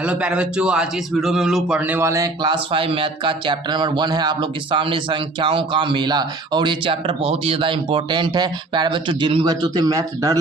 Hello प्यारे बच्चों, आज इस वीडियो में हम लोग पढ़ने वाले हैं क्लास 5 मैथ का चैप्टर नंबर 1 है आप लोग के सामने संख्याओं का मेला। और ये चैप्टर बहुत ही ज़्यादा इंपॉर्टेंट है प्यारे बच्चों। जिन भी बच्चों से मैथ से डर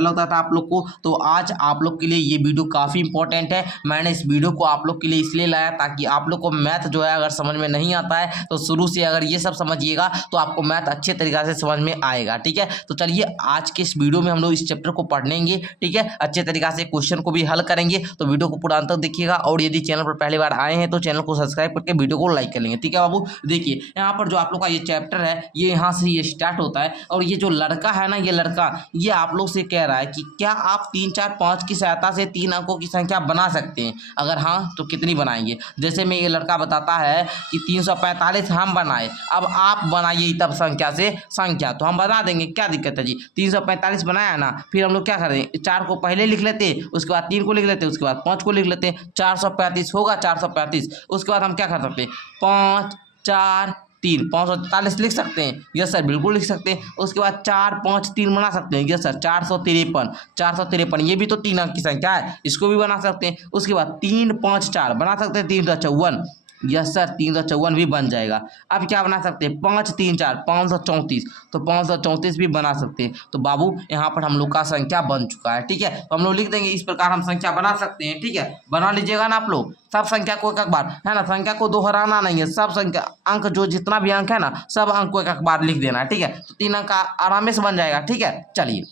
लगता था आप लोग को, तो आज आप लोग के लिए ये वीडियो काफ़ी इंपॉर्टेंट है। मैंने इस वीडियो को आप लोग के लिए इसलिए लाया ताकि आप लोग को मैथ जो है अगर समझ में नहीं आता है तो शुरू से अगर ये सब समझिएगा तो आपको मैथ अच्छे तरीके से समझ में आएगा। ठीक है, तो चलिए आज के इस वीडियो में हम लोग इस चैप्टर को पढ़ेंगे। ठीक है, अच्छे तरीके से क्वेश्चन को भी हल करेंगे, तो वीडियो को पूरा अंत तक देखिएगा। और यदि चैनल पर पहली बार आए हैं तो चैनल को सब्सक्राइब करके वीडियो को लाइक कर लेंगे। ठीक है बाबू, देखिए यहाँ पर जो आप लोग का ये चैप्टर है ये यहाँ से ये स्टार्ट होता है। और ये जो लड़का है ना, ये लड़का ये आप लोग से कह रहा है कि क्या आप 3, 4, 5 की सहायता से 3 अंकों की संख्या बना सकते हैं? अगर हाँ तो कितनी बनाएंगे? जैसे में ये लड़का बताता है कि 345 हम बनाए, अब आप बनाइए तब संख्या से संख्या, तो हम बना देंगे, क्या दिक्कत है जी। 345 बनाया ना, फिर हम लोग क्या करें, 4 को पहले लिख लेते, उसके बाद 3 को लिख लेते, उसके बाद 5 को लिख लेते, 435 होगा 435। उसके बाद हम क्या कर सकते हैं, 5, 4, 3, 543 लिख सकते हैं। यस सर, बिल्कुल लिख सकते हैं। उसके बाद 4, 5, 3 बना सकते हैं। यस सर, 453, 453 ये भी तो 3 अंक की संख्या है, इसको भी बना सकते हैं। उसके बाद 3, 5, 4 बना सकते हैं, 354। यस सर, 354 भी बन जाएगा। अब क्या बना सकते हैं, 5, 3, 4 534, तो 534 भी बना सकते हैं। तो बाबू यहाँ पर हम लोग का संख्या बन चुका है। ठीक है, तो हम लोग लिख देंगे इस प्रकार हम संख्या बना सकते हैं। ठीक है, बना लीजिएगा ना आप लोग सब संख्या को एक बार, है ना। संख्या को दोहराना नहीं है, सब संख्या अंक जो जितना भी अंक है ना, सब अंक को एक बार लिख देना है। ठीक है, तो 3 अंक आराम से बन जाएगा। ठीक है, चलिए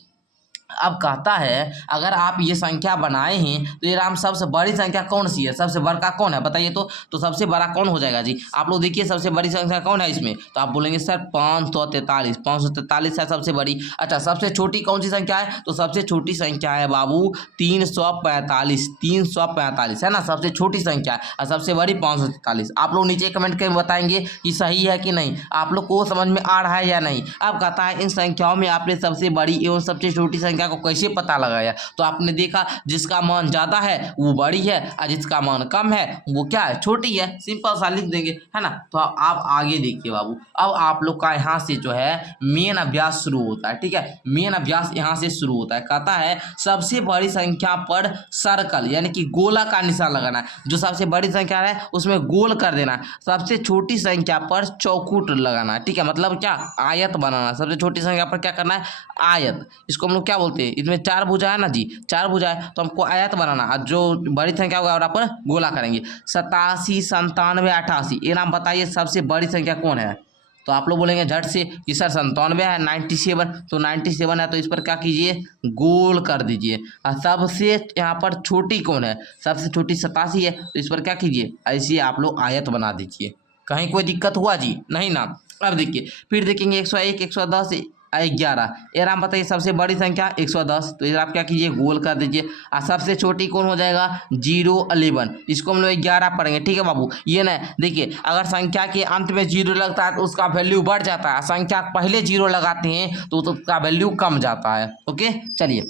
अब कहता है अगर आप ये संख्या बनाए हैं तो ये राम सबसे बड़ी संख्या कौन सी है, सबसे बड़ा कौन है बताइए। तो सबसे बड़ा कौन हो जाएगा जी, आप लोग देखिए सबसे बड़ी संख्या कौन है इसमें, तो आप बोलेंगे सर 543 है सबसे बड़ी। अच्छा, सबसे छोटी कौन सी संख्या है, तो सबसे छोटी संख्या है बाबू 345 है ना, सबसे छोटी संख्या है। और सबसे बड़ी 543। आप लोग नीचे कमेंट करके बताएंगे कि सही है कि नहीं, आप लोग को समझ में आ रहा है या नहीं। अब कहता है इन संख्याओं में आपने सबसे बड़ी एवं सबसे छोटी संख्या को कैसे पता लगाया, तो आपने देखा जिसका मान ज्यादा है वो बड़ी है और जिसका मान कम है वो क्या है, छोटी है। सिंपल सा लिख देंगे, है ना। तो आप आगे देखिए बाबू, अब आप लोग का यहाँ से जो है मेन अभ्यास शुरू होता है। ठीक है, मेन अभ्यास यहाँ से शुरू होता है। कहता है सबसे बड़ी संख्या पर सर्कल यानी कि गोला का निशान लगाना है। जो सबसे बड़ी संख्या है उसमें गोल कर देना है। सबसे छोटी संख्या पर चौखुट लगाना है। ठीक है, मतलब क्या, आयत बनाना। सबसे छोटी संख्या पर क्या करना है, आयत। इसको हम लोग क्या बोलते हैं, इसमें 4 भुजा है ना जी, 4 भुजा है तो हमको आयत बनाना। और जो बड़ी संख्या होगा पर गोला करेंगे। 87, 97, 88 ये नाम बताइए सबसे बड़ी संख्या कौन है। तो आप लोग बोलेंगे झट से कि सर 97 है, 97, तो 97 है तो इस पर क्या कीजिए, गोल कर दीजिए। और सबसे यहाँ पर छोटी कौन है, सबसे छोटी 87 है तो इस पर क्या कीजिए, ऐसी आप लोग आयत बना दीजिए। कहीं कोई दिक्कत हुआ जी, नहीं ना। अब देखिए फिर देखेंगे 101, 110, 11 ये नाम बताइए सबसे बड़ी संख्या 110, तो इधर आप क्या कीजिए, गोल कर दीजिए। और सबसे छोटी कौन हो जाएगा, 0, 11, इसको हम लोग 11 पढ़ेंगे। ठीक है बाबू, ये ना देखिए अगर संख्या के अंत में 0 लगता है तो उसका वैल्यू बढ़ जाता है, संख्या पहले 0 लगाते हैं तो उसका वैल्यू कम जाता है। ओके, चलिए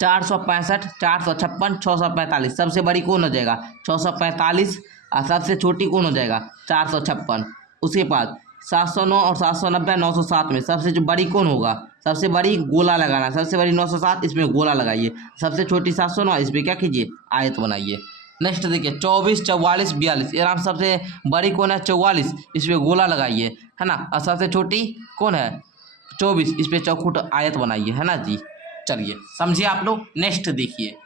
465, 456, 645 सबसे बड़ी कौन हो जाएगा, 645। और सबसे छोटी कौन हो जाएगा, 456। उसके बाद 709 और 790, 907 में सबसे जो बड़ी कौन होगा, सबसे बड़ी गोला लगाना। सबसे बड़ी 907, इसमें गोला लगाइए। सबसे छोटी 709, इसमें क्या कीजिए, आयत बनाइए। नेक्स्ट देखिए 24, 44, 42 ये नाम सबसे बड़ी कौन है, 44, इसमें गोला लगाइए, है ना। और सबसे छोटी कौन है, 24, इस पर चौखुट आयत बनाइए, है ना जी। चलिए समझिए आप लोग, नेक्स्ट देखिए।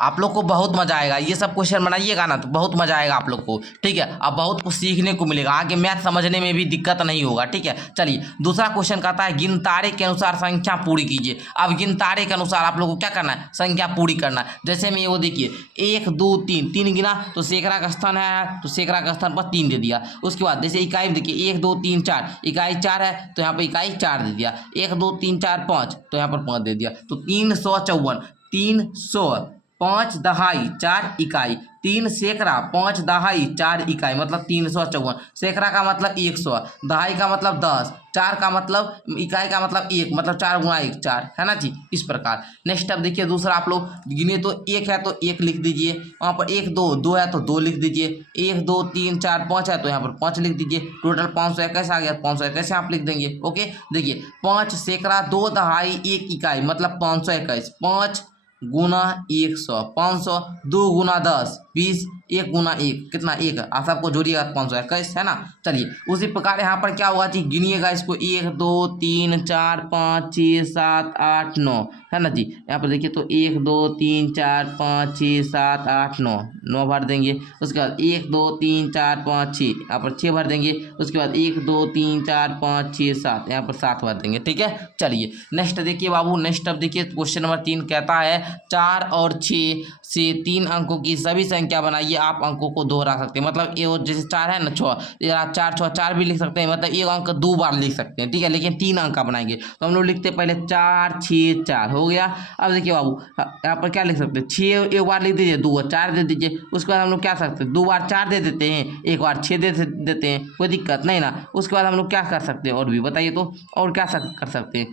आप लोग को बहुत मजा आएगा, ये सब क्वेश्चन बनाइएगा ना तो बहुत मजा आएगा आप लोग को। ठीक है, अब बहुत कुछ सीखने को मिलेगा, आगे मैथ समझने में भी दिक्कत नहीं होगा। ठीक है, चलिए दूसरा क्वेश्चन कहता है गिनतारे के अनुसार संख्या पूरी कीजिए। अब गिनतारे के अनुसार आप लोग को क्या करना है, संख्या पूरी करना है। जैसे में वो देखिए 1, 2, 3, 3 गिना तो सैकड़ा का स्थान है तो सैकड़ा का स्थान पर 3 दे दिया। उसके बाद जैसे इकाई देखिए 1, 2, 3, 4, इकाई 4 है तो यहाँ पर इकाई 4 दे दिया। 1, 2, 3, 4, 5 तो यहाँ पर 5 दे दिया। तो 354, 300, 5 दहाई 4 इकाई, 3 सैकड़ा, 5 दहाई 4 इकाई मतलब 354। सैकड़ा का मतलब 100, दहाई का मतलब 10, 4 का मतलब इकाई का मतलब 1, मतलब 4 गुणा 1 4, है ना जी। इस प्रकार नेक्स्ट अब देखिए दूसरा, आप लोग गिने तो 1 है तो 1 लिख दीजिए। वहाँ पर 1, 2, 2 है तो 2 लिख दीजिए। 1, 2, 3, 4, 5 है तो यहाँ पर 5 लिख दीजिए। टोटल 521 आ गया, 521 आप लिख देंगे। ओके, देखिए 5 सैकड़ा 2 दहाई 1 इकाई मतलब 521। 5 गुना 100, 500, 2 गुना 10, 20, 1 गुना 1 कितना 1, आप सबको जोड़िएगा 500 21 है ना। चलिए उसी प्रकार यहाँ पर क्या हुआ जी, गिनिएगा इसको 1 2 3 4 5 6 7 8 9 है ना जी। यहाँ पर देखिए तो 1 2 3 4 5 6 7 8 9, 9 भर देंगे। उसके बाद 1 2 3 4 5 6, यहाँ पर 6 भर देंगे। उसके बाद 1 2 3 4 5 6 7, यहाँ पर 7 भर देंगे। ठीक है, चलिए नेक्स्ट देखिए बाबू, नेक्स्ट अब देखिए क्वेश्चन नंबर 3 कहता है 4 और 6 से 3 अंकों की सभी संख्या बनाइए। आप अंकों को दोहरा सकते हैं, मतलब ये जैसे 4 है ना 6, आप 4 6 4 भी लिख सकते हैं, मतलब एक अंक 2 बार लिख सकते हैं। ठीक है, लेकिन 3 अंक का बनाएंगे तो हम लोग लिखते हैं पहले 4 6 4 हो गया। अब देखिए बाबू यहाँ पर क्या लिख सकते हैं, 6 एक बार लिख दीजिए, 2 बार 4 दे दीजिए। उसके बाद हम लोग क्या सकते हैं, 2 बार 4 दे देते हैं, 1 बार 6 दे देते हैं, कोई दिक्कत नहीं ना। उसके बाद हम लोग क्या कर सकते हैं, और भी बताइए तो, और क्या कर सकते हैं,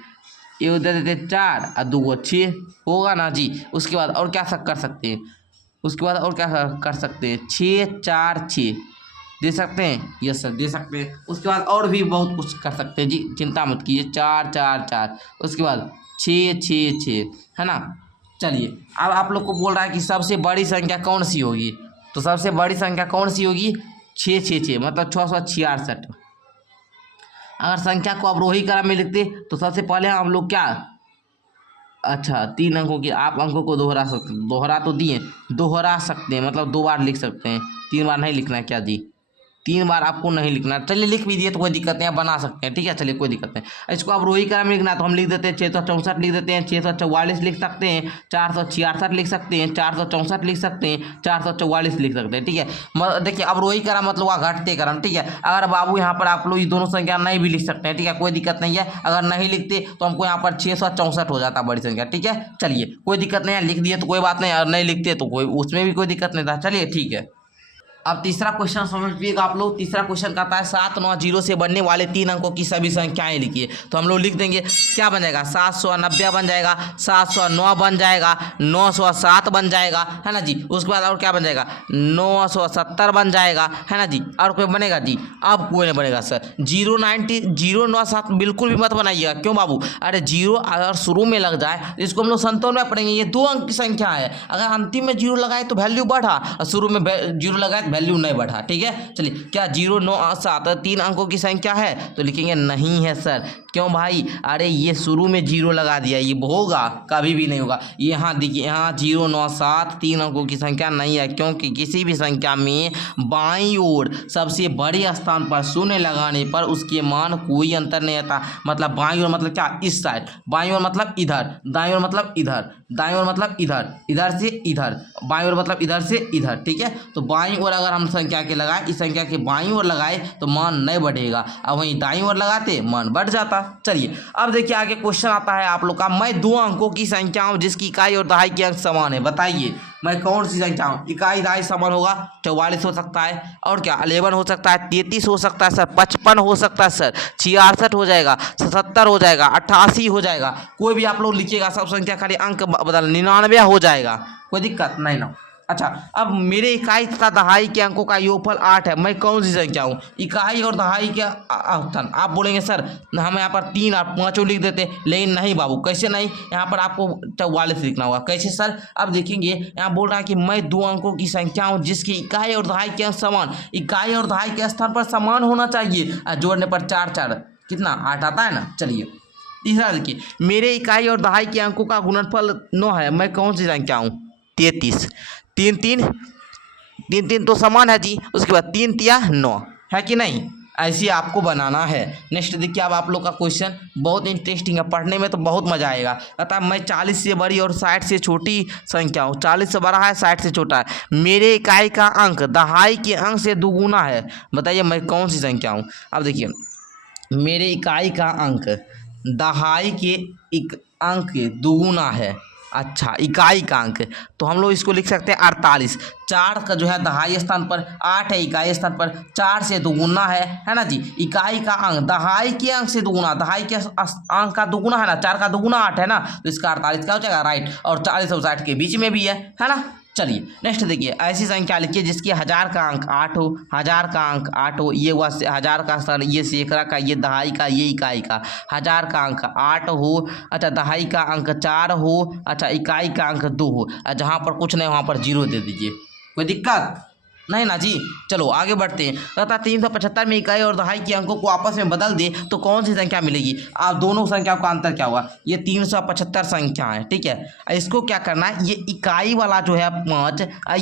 ये दे देते 4 और 2 6 होगा ना जी। उसके बाद और क्या कर सकते हैं, उसके बाद और क्या कर सकते हैं, 6 4 6 दे सकते हैं, यस सर दे सकते हैं। उसके बाद और भी बहुत कुछ कर सकते हैं जी, चिंता मत कीजिए। 4 4 4, उसके बाद 6 6 6 है ना। चलिए अब आप लोग को बोल रहा है कि सबसे बड़ी संख्या कौन सी होगी, तो सबसे बड़ी संख्या कौन सी होगी, 6 6 6 मतलब 666। अगर संख्या को अवरोही क्रम में लिखते तो सबसे पहले हम लोग क्या, अच्छा 3 अंकों की, आप अंकों को दोहरा सकते, दोहरा तो दिए, दोहरा सकते हैं मतलब 2 बार लिख सकते हैं, 3 बार नहीं लिखना है क्या जी, 3 बार आपको नहीं लिखना। चलिए लिख भी दिए तो कोई दिक्कत नहीं, आप बना सकते हैं। ठीक है, चलिए कोई दिक्कत नहीं। इसको अब रोही क्रम में लिखना है तो हम लिख देते हैं 664 लिख देते हैं, 644 लिख सकते हैं, 466 लिख सकते हैं, 464 लिख सकते हैं, 444 लिख सकते हैं। ठीक है, देखिए अब रोही क्रम मतलब हुआ घटते क्रम। ठीक है, अगर बाबू यहाँ पर आप लोग ये दोनों संख्या नहीं भी लिख सकते हैं, ठीक है कोई दिक्कत नहीं है। अगर नहीं लिखते तो हमको यहाँ पर 664 हो जाता बड़ी संख्या। ठीक है, चलिए कोई दिक्कत नहीं है, लिख दिए तो कोई बात नहीं, अगर नहीं लिखते तो कोई उसमें भी कोई दिक्कत नहीं था। चलिए ठीक है, अब तीसरा क्वेश्चन समझिएगा आप लोग। तीसरा क्वेश्चन कहता है 7 9 0 से बनने वाले 3 अंकों की सभी संख्याएं लिखिए। तो हम लोग लिख देंगे, क्या बन जाएगा, 790 बन जाएगा, 709 बन जाएगा, 907 बन जाएगा, है ना जी। उसके बाद और क्या बन जाएगा, 970 बन जाएगा, है ना जी। और कोई बनेगा जी, अब कोई नहीं बनेगा सर। 097 बिल्कुल भी मत बनाइएगा। क्यों बाबू, अरे 0 अगर शुरू में लग जाए तो इसको हम लोग संतुलन में पढ़ेंगे, ये 2 अंक की संख्या है। अगर अंतिम में 0 लगाए तो वैल्यू बढ़ा, और शुरू में 0 लगाए वैल्यू नहीं बढ़ा। ठीक है, चलिए क्या 0 9 7 3 अंकों की संख्या है, तो लिखेंगे नहीं है सर। क्यों भाई, अरे ये शुरू में 0 लगा दिया, ये होगा कभी भी नहीं होगा। यहाँ देखिए, यहाँ 0 9 7 3 अंकों की संख्या नहीं है, क्योंकि किसी भी संख्या में बाईं ओर सबसे बड़े स्थान पर शून्य लगाने पर उसके मान कोई अंतर नहीं आता। मतलब बाईं ओर मतलब क्या, इस साइड, बाईं ओर मतलब इधर, दाईं ओर मतलब इधर, दाईं ओर मतलब इधर, इधर से इधर, बाईं ओर मतलब इधर से इधर। ठीक है, तो बाईं ओर अगर हम संख्या के लगाए, इस संख्या के बाईं ओर लगाए तो मान नहीं बढ़ेगा, अब वहीं दाईं ओर लगाते मान बढ़ जाता। चलिए अब देखिए आगे क्वेश्चन आता है आप लोग का, मैं 2 अंकों की संख्या हूं जिसकी इकाई और दहाई के अंक समान है। बताइए मैं कौन सी संख्या हूं, इकाई दहाई समान होगा, 44 हो सकता है, और क्या 11 हो सकता है, 33 हो सकता है सर, 55 हो सकता है सर, 66 हो जाएगा, 77 हो जाएगा, 88 हो जाएगा, कोई भी आप लोग लिखिएगा, सब संख्या खाली अंक बदल 99 हो जाएगा, कोई दिक्कत नहीं ना। अच्छा, अब मेरे इकाई तथा दहाई के अंकों का योगफल 8 है, मैं कौन सी संख्या हूँ, इकाई और दहाई के अवतन। आप बोलेंगे सर हम यहाँ पर 3 और 5 लिख देते, लेकिन नहीं बाबू, कैसे नहीं, यहाँ पर आपको 44 लिखना होगा। कैसे सर, अब देखेंगे यहाँ बोल रहा है कि मैं 2 अंकों की संख्या हूँ जिसकी इकाई और दहाई के अंक समान, इकाई और दहाई के स्थान पर समान होना चाहिए, जोड़ने पर 4 4 कितना 8 आता है ना। चलिए तीसरा देखिए, मेरे इकाई और दहाई के अंकों का गुणनफल 9 है, मैं कौन सी संख्या हूँ, 33, 3 3 तो समान है जी। उसके बाद 3 तिया 9 है कि नहीं, ऐसे आपको बनाना है। नेक्स्ट देखिए, अब आप लोग का क्वेश्चन बहुत इंटरेस्टिंग है, पढ़ने में तो बहुत मजा आएगा। कहता है मैं 40 से बड़ी और 60 से छोटी संख्या हूँ, 40 से बड़ा है 60 से छोटा है, मेरे इकाई का अंक दहाई के अंक से दुगुना है, बताइए मैं कौन सी संख्या हूँ। अब देखिए, मेरे इकाई का अंक दहाई के अंक दुगुना है, अच्छा इकाई का अंक, तो हम लोग इसको लिख सकते हैं 48। 4 का जो है दहाई स्थान पर, 8 है इकाई स्थान पर, 4 से दुगुना है ना जी। इकाई का अंक दहाई के अंक से दुगुना, दहाई के अंक का दुगुना है ना, 4 का दुगुना 8 है ना, तो इसका 48 क्या हो जाएगा, राइट। और 40 और 60 के बीच में भी है ना। चलिए नेक्स्ट देखिए, ऐसी संख्या लिखिए जिसकी 1000 का अंक 8 हो, 1000 का अंक 8 हो, ये हुआ 1000 का सर, ये सैकड़ा का, ये दहाई का, ये इकाई का। 1000 का अंक 8 हो, अच्छा दहाई का अंक 4 हो, अच्छा इकाई का अंक 2 हो, जहाँ पर कुछ नहीं वहाँ पर 0 दे दीजिए, कोई दिक्कत नहीं ना जी। चलो आगे बढ़ते हैं। तथा 375 में इकाई और दहाई के अंकों को आपस में बदल दे तो कौन सी संख्या मिलेगी। आप दोनों संख्याओं का अंतर क्या हुआ, ये 375 संख्या है, ठीक है। इसको क्या करना है, ये इकाई वाला जो है 5,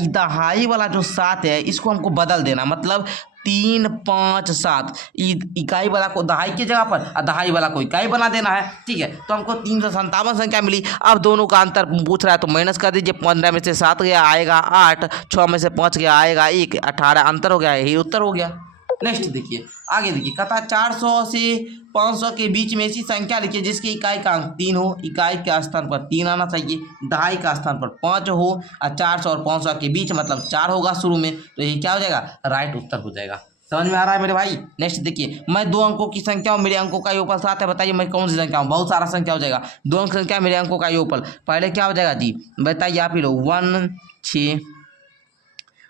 दहाई वाला जो 7 है, इसको हमको बदल देना, मतलब 3 5 7, इकाई वाला को दहाई की जगह पर और दहाई वाला को इकाई बना देना है, ठीक है। तो हमको 357 संख्या मिली। अब दोनों का अंतर पूछ रहा है तो माइनस कर दीजिए, 15 में से 7 गया आएगा 8, 6 में से 5 गया आएगा 1, 18 अंतर हो गया, यही उत्तर हो गया। नेक्स्ट देखिए, आगे देखिए, कहता 400 से 500 के बीच में ऐसी संख्या लिखिए जिसकी इकाई का अंक 3 हो, इकाई के स्थान पर 3 आना चाहिए, दहाई का स्थान पर 5 हो, और 400 और 500 के बीच मतलब 4 होगा शुरू में, तो ये क्या हो जाएगा, राइट उत्तर हो जाएगा। समझ में आ रहा है मेरे भाई। नेक्स्ट देखिए, मैं 2 अंकों की संख्या हूँ, मेरे अंकों का योगफल 7 है, बताइए मैं कौन सी संख्या हूँ। बहुत सारा संख्या हो जाएगा, 2 अंक संख्या मेरे अंकों का योगफल, पहले क्या हो जाएगा जी, बताइए आप ही लोग, 1 6,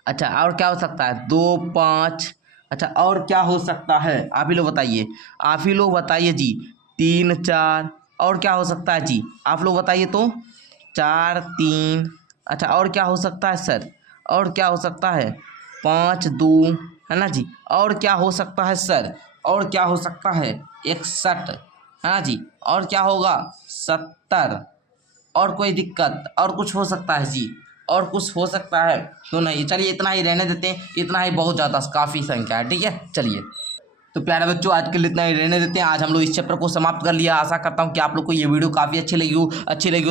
अच्छा और क्या हो सकता है, 2 5, अच्छा और क्या हो सकता है, आप ही लोग बताइए, आप ही लोग बताइए जी, 3 4, और क्या हो सकता है जी, आप लोग बताइए तो, 4 3, अच्छा और क्या हो सकता है सर, और क्या हो सकता है, 5 2, है ना जी, और क्या हो सकता है सर, और क्या हो सकता है, 61, है ना जी, और क्या होगा, 70, और कोई दिक्कत, और कुछ हो सकता है जी, और कुछ हो सकता है तो नहीं। चलिए इतना ही रहने देते हैं, इतना ही बहुत ज़्यादा काफ़ी संख्या है, ठीक है। चलिए तो प्यारे बच्चों, आज के लिए इतना ही रहने देते हैं। आज हम लोग इस चैप्टर को समाप्त कर लिया। आशा करता हूँ कि आप लोग को ये वीडियो काफ़ी अच्छी लगी हो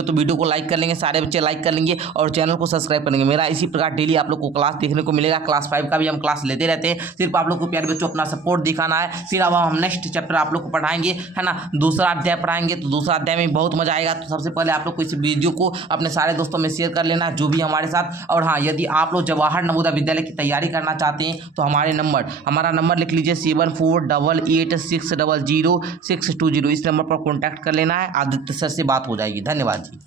तो वीडियो को लाइक कर लेंगे, सारे बच्चे लाइक कर लेंगे और चैनल को सब्सक्राइब कर लेंगे। मेरा इसी प्रकार डेली आप लोग को क्लास देखने को मिलेगा। क्लास 5 का भी हम क्लास लेते रहते हैं। सिर्फ आप लोग को प्यारे बच्चों अपना सपोर्ट दिखाना है। फिर अब हम नेक्स्ट चैप्टर आप लोग को पढ़ाएंगे, है ना, दूसरा अध्याय पढ़ाएंगे। तो दूसरा अध्याय में बहुत मजा आएगा। तो सबसे पहले आप लोग को इस वीडियो को अपने सारे दोस्तों में शेयर कर लेना, जो भी हमारे साथ। और हाँ, यदि आप लोग जवाहर नवोदय विद्यालय की तैयारी करना चाहते हैं तो हमारा नंबर लिख लीजिए 7488600620। इस नंबर पर कॉन्टैक्ट कर लेना है। आदित्य सर से बात हो जाएगी। धन्यवाद जी।